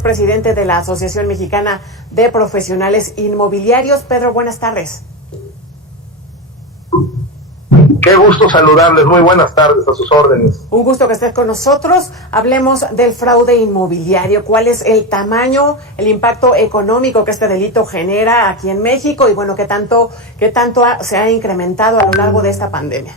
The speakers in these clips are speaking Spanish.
Presidente de la Asociación Mexicana de Profesionales Inmobiliarios. Pedro, buenas tardes. Qué gusto saludarles, muy buenas tardes, a sus órdenes. Un gusto que estés con nosotros. Hablemos del fraude inmobiliario. ¿Cuál es el tamaño, el impacto económico que este delito genera aquí en México? Y bueno, ¿qué tanto se ha incrementado a lo largo de esta pandemia?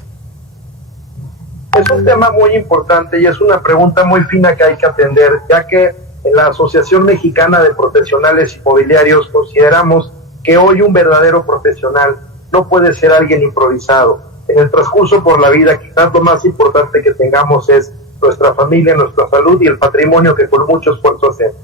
Es un tema muy importante y es una pregunta muy fina que hay que atender, ya que en la Asociación Mexicana de Profesionales Inmobiliarios consideramos que hoy un verdadero profesional no puede ser alguien improvisado. En el transcurso por la vida, quizás lo más importante que tengamos es nuestra familia, nuestra salud y el patrimonio que con mucho esfuerzo hacemos.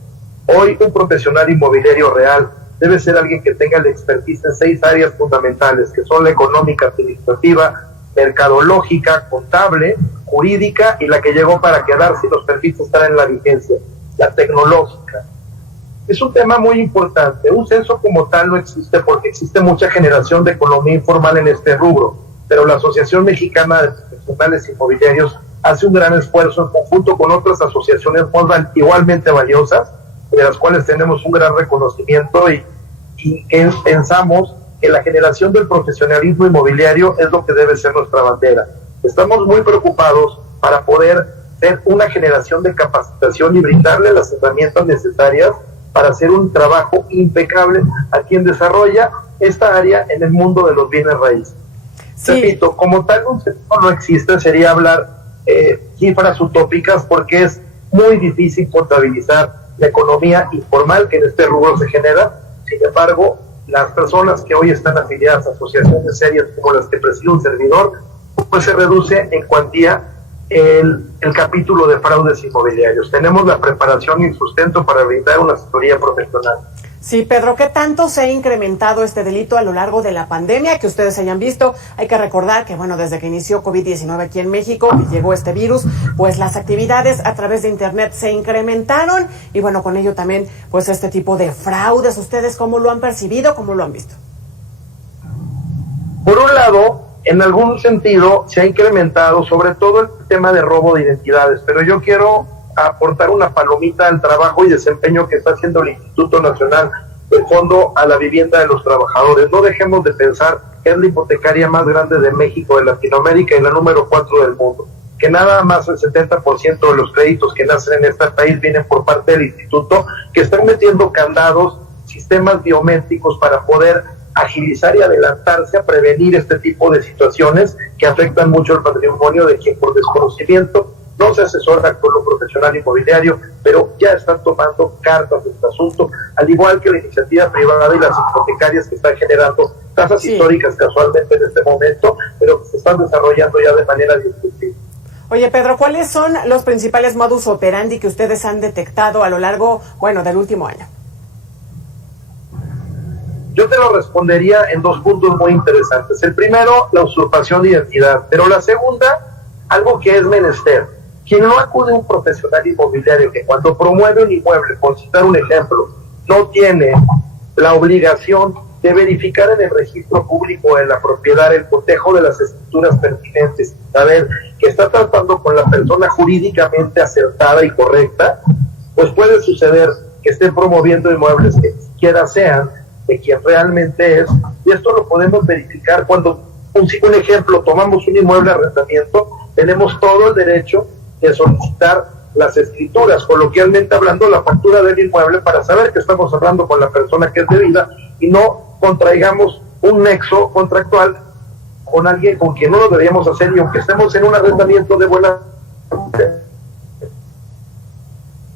Hoy un profesional inmobiliario real debe ser alguien que tenga la expertise en 6 áreas fundamentales, que son la económica, administrativa, mercadológica, contable, jurídica y la que llegó para quedarse y los perfiles están en la vigencia, la tecnológica. Es un tema muy importante. Un censo como tal no existe porque existe mucha generación de economía informal en este rubro, pero la Asociación Mexicana de Profesionales Inmobiliarios hace un gran esfuerzo en conjunto con otras asociaciones igualmente valiosas, de las cuales tenemos un gran reconocimiento y que pensamos que la generación del profesionalismo inmobiliario es lo que debe ser nuestra bandera. Estamos muy preocupados para poder ser una generación de capacitación y brindarle las herramientas necesarias para hacer un trabajo impecable a quien desarrolla esta área en el mundo de los bienes raíces. Sí. Repito, como tal un sector no existe, sería hablar cifras utópicas porque es muy difícil contabilizar la economía informal que en este rubro se genera. Sin embargo, las personas que hoy están afiliadas a asociaciones serias como las que preside un servidor, pues se reduce en cuantía el capítulo de fraudes inmobiliarios. Tenemos la preparación y sustento para brindar una asesoría profesional. Sí, Pedro, ¿qué tanto se ha incrementado este delito a lo largo de la pandemia que ustedes hayan visto? Hay que recordar que, bueno, desde que inició COVID-19 aquí en México, que llegó este virus, pues las actividades a través de Internet se incrementaron y, bueno, con ello también, pues este tipo de fraudes. ¿Ustedes cómo lo han percibido, cómo lo han visto? Por un lado, en algún sentido se ha incrementado sobre todo el tema de robo de identidades, pero yo quiero aportar una palomita al trabajo y desempeño que está haciendo el Instituto Nacional del Fondo a la Vivienda de los Trabajadores. No dejemos de pensar que es la hipotecaria más grande de México, de Latinoamérica y la número 4 del mundo, que nada más el 70% de los créditos que nacen en este país vienen por parte del instituto, que están metiendo candados, sistemas biométricos para poder agilizar y adelantarse a prevenir este tipo de situaciones que afectan mucho el patrimonio de quien por desconocimiento no se asesora con lo profesional inmobiliario, pero ya están tomando cartas en este asunto, al igual que la iniciativa privada y las hipotecarias que están generando tasas históricas casualmente en este momento, pero que se están desarrollando ya de manera disruptiva. Oye, Pedro, ¿cuáles son los principales modus operandi que ustedes han detectado a lo largo, bueno, del último año? Yo te lo respondería en 2 puntos muy interesantes. El primero, la usurpación de identidad, pero la segunda, algo que es menester. Quien no acude a un profesional inmobiliario que cuando promueve un inmueble, por citar un ejemplo, no tiene la obligación de verificar en el registro público de la propiedad el cotejo de las escrituras pertinentes, saber que está tratando con la persona jurídicamente acertada y correcta, pues puede suceder que estén promoviendo inmuebles que ni siquiera sean de quien realmente es, y esto lo podemos verificar cuando, un ejemplo, tomamos un inmueble a arrendamiento, tenemos todo el derecho de solicitar las escrituras, coloquialmente hablando, la factura del inmueble para saber que estamos hablando con la persona que es debida y no contraigamos un nexo contractual con alguien con quien no lo deberíamos hacer, y aunque estemos en un arrendamiento de buena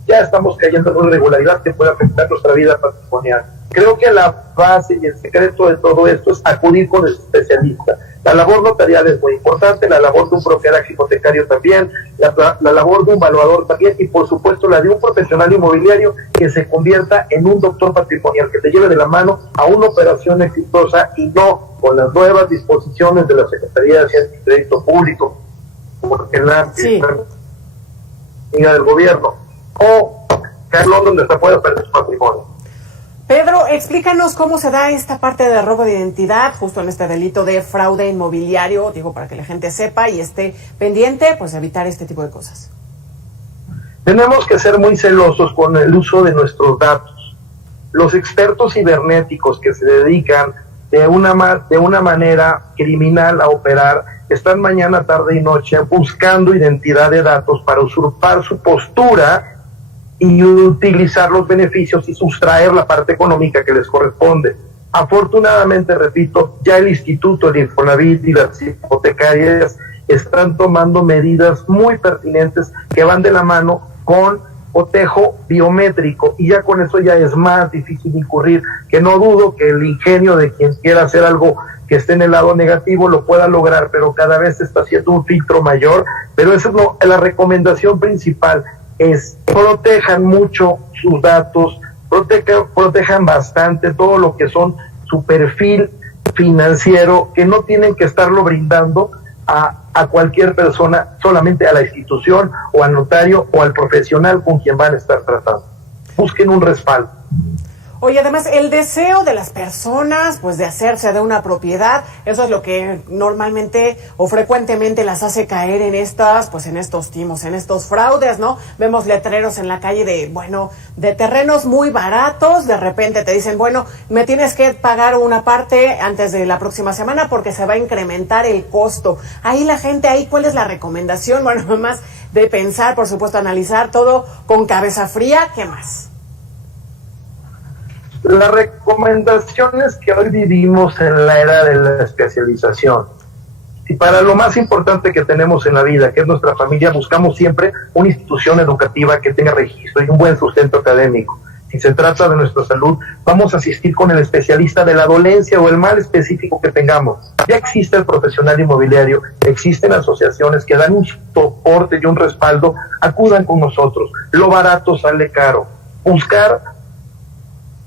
ya estamos cayendo en una irregularidad que puede afectar nuestra vida patrimonial. Creo que la base y el secreto de todo esto es acudir con el especialista. La labor notarial es muy importante, la labor de un procuraje hipotecario también, la labor de un evaluador también, y por supuesto la de un profesional inmobiliario que se convierta en un doctor patrimonial, que te lleve de la mano a una operación exitosa y no con las nuevas disposiciones de la Secretaría de Hacienda y Crédito Público, porque la del gobierno, o Carlos, donde se puede perder su patrimonio. Pedro, explícanos cómo se da esta parte de robo de identidad, justo en este delito de fraude inmobiliario, digo, para que la gente sepa y esté pendiente, pues evitar este tipo de cosas. Tenemos que ser muy celosos con el uso de nuestros datos. Los expertos cibernéticos que se dedican de una manera criminal a operar están mañana, tarde y noche buscando identidad de datos para usurpar su postura y utilizar los beneficios y sustraer la parte económica que les corresponde. Afortunadamente, repito, ya el Instituto de Infonavit y las hipotecarias están tomando medidas muy pertinentes que van de la mano con cotejo biométrico, y ya con eso ya es más difícil incurrir, que no dudo que el ingenio de quien quiera hacer algo que esté en el lado negativo lo pueda lograr, pero cada vez se está haciendo un filtro mayor. Pero esa es la recomendación principal, es protejan mucho sus datos, protejan bastante todo lo que son su perfil financiero, que no tienen que estarlo brindando a cualquier persona, solamente a la institución o al notario o al profesional con quien van a estar tratando. Busquen un respaldo. Oye, además, el deseo de las personas, pues, de hacerse de una propiedad, eso es lo que normalmente o frecuentemente las hace caer en estos timos, en estos fraudes, ¿no? Vemos letreros en la calle de terrenos muy baratos, de repente te dicen, bueno, me tienes que pagar una parte antes de la próxima semana porque se va a incrementar el costo. Ahí la gente, ¿cuál es la recomendación? Bueno, además de pensar, por supuesto, analizar todo con cabeza fría, ¿qué más? La recomendación es que hoy vivimos en la era de la especialización. Y para lo más importante que tenemos en la vida, que es nuestra familia, buscamos siempre una institución educativa que tenga registro y un buen sustento académico. Si se trata de nuestra salud, vamos a asistir con el especialista de la dolencia o el mal específico que tengamos. Ya existe el profesional inmobiliario, existen asociaciones que dan un soporte y un respaldo, acudan con nosotros. Lo barato sale caro.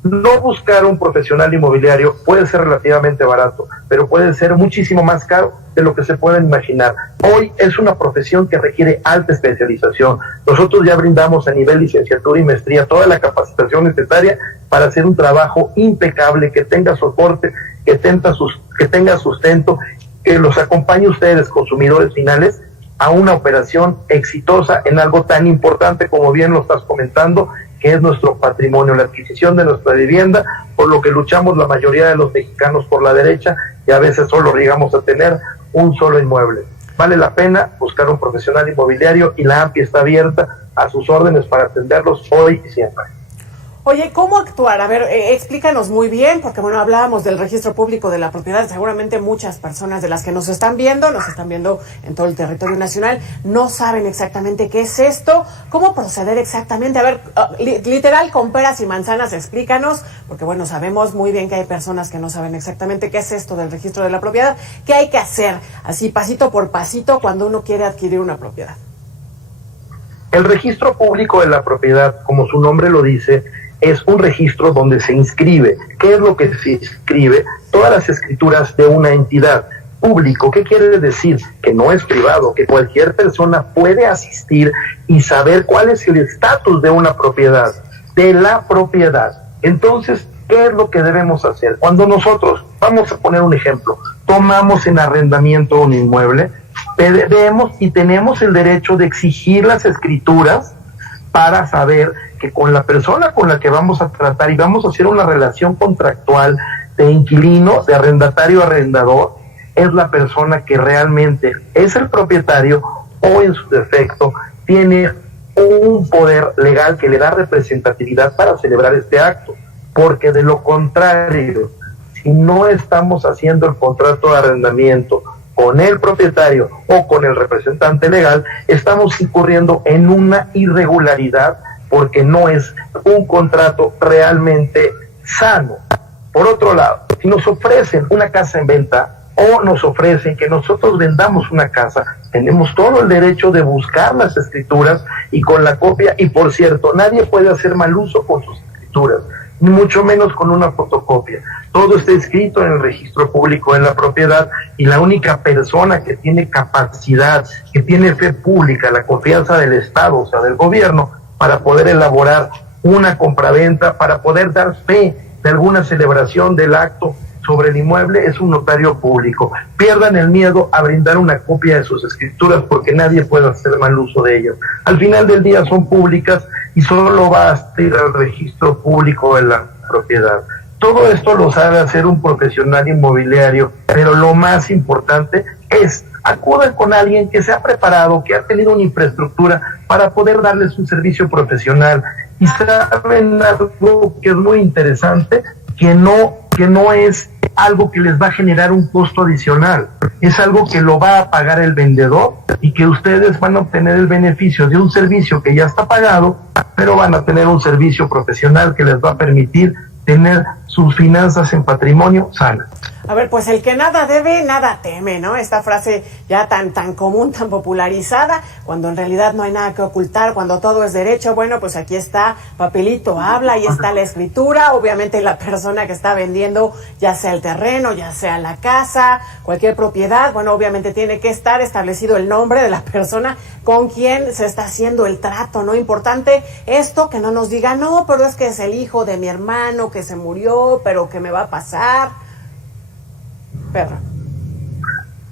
No buscar un profesional inmobiliario puede ser relativamente barato, pero puede ser muchísimo más caro de lo que se pueden imaginar. Hoy es una profesión que requiere alta especialización. Nosotros ya brindamos a nivel licenciatura y maestría toda la capacitación necesaria para hacer un trabajo impecable, que tenga soporte, que tenga sustento, que los acompañe ustedes, consumidores finales, a una operación exitosa en algo tan importante como bien lo estás comentando, que es nuestro patrimonio, la adquisición de nuestra vivienda, por lo que luchamos la mayoría de los mexicanos por la derecha, y a veces solo llegamos a tener un solo inmueble. Vale la pena buscar un profesional inmobiliario, y la AMPI está abierta a sus órdenes para atenderlos hoy y siempre. Oye, ¿cómo actuar? A ver, explícanos muy bien, porque bueno, hablábamos del registro público de la propiedad. Seguramente muchas personas de las que nos están viendo en todo el territorio nacional, no saben exactamente qué es esto, cómo proceder exactamente. A ver, literal, con peras y manzanas, explícanos, porque bueno, sabemos muy bien que hay personas que no saben exactamente qué es esto del registro de la propiedad. ¿Qué hay que hacer, así pasito por pasito, cuando uno quiere adquirir una propiedad? El registro público de la propiedad, como su nombre lo dice, es un registro donde se inscribe. ¿Qué es lo que se inscribe? Todas las escrituras de una entidad. Público, ¿qué quiere decir? Que no es privado, que cualquier persona puede asistir y saber cuál es el estatus de una propiedad, de la propiedad. Entonces, ¿qué es lo que debemos hacer? Cuando nosotros, vamos a poner un ejemplo, tomamos en arrendamiento un inmueble, debemos y tenemos el derecho de exigir las escrituras para saber que con la persona con la que vamos a tratar y vamos a hacer una relación contractual de inquilino, de arrendatario a arrendador, es la persona que realmente es el propietario o en su defecto tiene un poder legal que le da representatividad para celebrar este acto. Porque de lo contrario, si no estamos haciendo el contrato de arrendamiento con el propietario o con el representante legal, estamos incurriendo en una irregularidad, porque no es un contrato realmente sano. Por otro lado, si nos ofrecen una casa en venta o nos ofrecen que nosotros vendamos una casa, tenemos todo el derecho de buscar las escrituras y con la copia, y por cierto, nadie puede hacer mal uso con sus escrituras, ni mucho menos con una fotocopia. Todo está escrito en el registro público de la propiedad, y la única persona que tiene capacidad, que tiene fe pública, la confianza del Estado, o sea, del gobierno, para poder elaborar una compraventa, para poder dar fe de alguna celebración del acto, sobre el inmueble es un notario público. Pierdan el miedo a brindar una copia de sus escrituras porque nadie puede hacer mal uso de ellas. Al final del día son públicas y solo basta ir al registro público de la propiedad. Todo esto lo sabe hacer un profesional inmobiliario, pero lo más importante es acudan con alguien que se ha preparado, que ha tenido una infraestructura para poder darles un servicio profesional. Y saben algo que es muy interesante, que no es algo que les va a generar un costo adicional, es algo que lo va a pagar el vendedor y que ustedes van a obtener el beneficio de un servicio que ya está pagado, pero van a tener un servicio profesional que les va a permitir tener sus finanzas en patrimonio sanas. A ver, pues el que nada debe, nada teme, ¿no? Esta frase ya tan común, tan popularizada, cuando en realidad no hay nada que ocultar, cuando todo es derecho. Bueno, pues aquí está, papelito habla, ahí está la escritura. Obviamente la persona que está vendiendo, ya sea el terreno, ya sea la casa, cualquier propiedad, bueno, obviamente tiene que estar establecido el nombre de la persona con quien se está haciendo el trato, ¿no? Importante esto, que no nos diga, no, pero es que es el hijo de mi hermano que se murió, pero ¿qué me va a pasar? Pedro.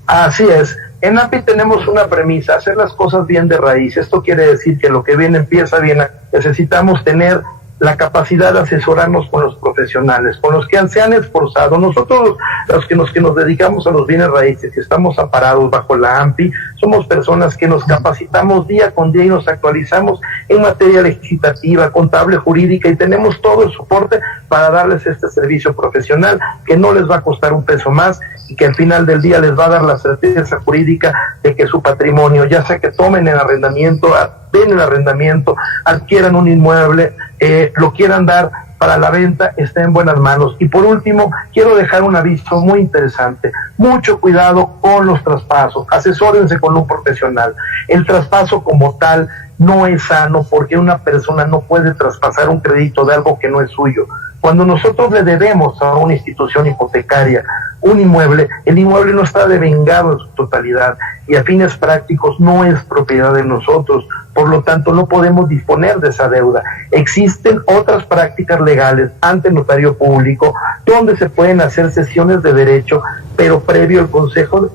Así es. En AMPI tenemos una premisa, hacer las cosas bien de raíz. Esto quiere decir que lo que viene empieza bien. Necesitamos tener la capacidad de asesorarnos con los profesionales, con los que se han esforzado. Nosotros, los que nos dedicamos a los bienes raíces y estamos amparados bajo la AMPI, somos personas que nos capacitamos día con día y nos actualizamos en materia legislativa, contable, jurídica, y tenemos todo el soporte para darles este servicio profesional que no les va a costar un peso más y que al final del día les va a dar la certeza jurídica de que su patrimonio, ya sea que tomen el arrendamiento, den el arrendamiento, adquieran un inmueble, lo quieran dar para la venta, está en buenas manos. Y por último, quiero dejar un aviso muy interesante. Mucho cuidado con los traspasos, asesórense con un profesional. El traspaso como tal no es sano porque una persona no puede traspasar un crédito de algo que no es suyo. Cuando nosotros le debemos a una institución hipotecaria un inmueble, el inmueble no está devengado en su totalidad y a fines prácticos no es propiedad de nosotros, por lo tanto no podemos disponer de esa deuda. Existen otras prácticas legales ante el notario público donde se pueden hacer sesiones de derecho, pero previo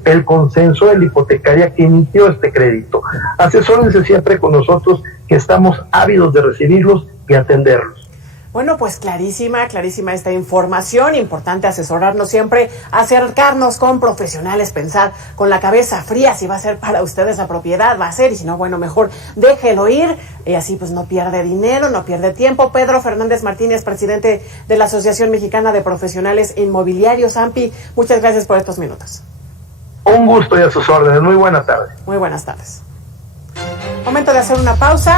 el consenso de la hipotecaria que emitió este crédito. Asesórense siempre con nosotros, que estamos ávidos de recibirlos y atenderlos. Bueno, pues clarísima esta información. Importante asesorarnos siempre, acercarnos con profesionales, pensar con la cabeza fría si va a ser para ustedes la propiedad, va a ser, y si no, bueno, mejor déjelo ir, y así pues no pierde dinero, no pierde tiempo. Pedro Fernández Martínez, presidente de la Asociación Mexicana de Profesionales Inmobiliarios, AMPI, muchas gracias por estos minutos. Un gusto y a sus órdenes. Muy buenas tardes. Muy buenas tardes. Momento de hacer una pausa.